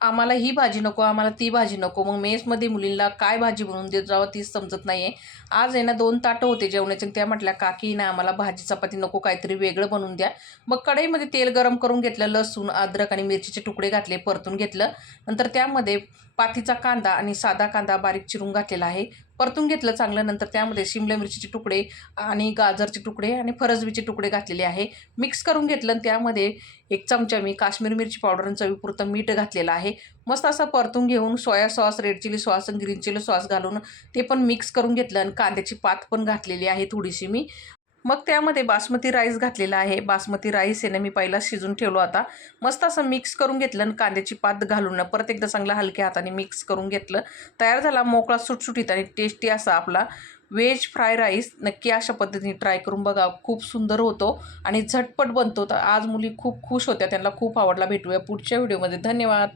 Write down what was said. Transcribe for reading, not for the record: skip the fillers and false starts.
आम्हाला ही भाजी नको, आम्हाला ती भाजी नको. मग मेसमध्ये मुलींना काय भाजी बनवून देत जावं तीच समजत नाही आहे. आज आहे ना 2 ताटं होते जेवणाचे आणि त्या म्हटल्या, "काकी ना आम्हाला भाजी चपाती नको, काहीतरी वेगळं बनवून द्या." मग कढईमध्ये तेल गरम करून घेतलं, लसूण, अद्रक आणि मिरचीचे तुकडे घातले, परतून घेतलं. नंतर त्यामध्ये पातीचा कांदा आणि साधा कांदा बारीक चिरून घातलेला आहे. परतून घेतलं चांगलं. नंतर त्यामध्ये शिमला मिरचीचे तुकडे आणि गाजरचे तुकडे आणि फरसबीचे तुकडे घातलेले आहे. मिक्स करून घेतलं आणि त्यामध्ये 1 चमचा मी काश्मीरी मिरची पावडर आणि चवीपुरतं मीठ घातलेलं आहे. मस्त असं परतून घेऊन soya sauce, red chilli sauce आणि ग्रीन चिली सॉस घालून ते पण मिक्स करून घेतलं आणि कांद्याची पात पण घातलेली आहे थोडीशी मी. मग त्यामध्ये बासमती राईस घातलेला आहे. बासमती राईस आहे ना मी पहिला शिजून ठेवलो आता. मस्त असं मिक्स करून घेतलं आणि कांद्याची पात घालून ना परत एकदा चांगलं हलक्या हाताने मिक्स करून घेतलं. तयार झाला मोकळा सुटसुटीत आणि टेस्टी असा आपला व्हेज फ्राय राईस. नक्की अशा पद्धतीने ट्राय करून बघा. खूप सुंदर होतो आणि झटपट बनतो. तर आज मुली खूप खुश होत्या. त्यांना खूप आवडला. भेटूया पुढच्या व्हिडिओमध्ये. धन्यवाद.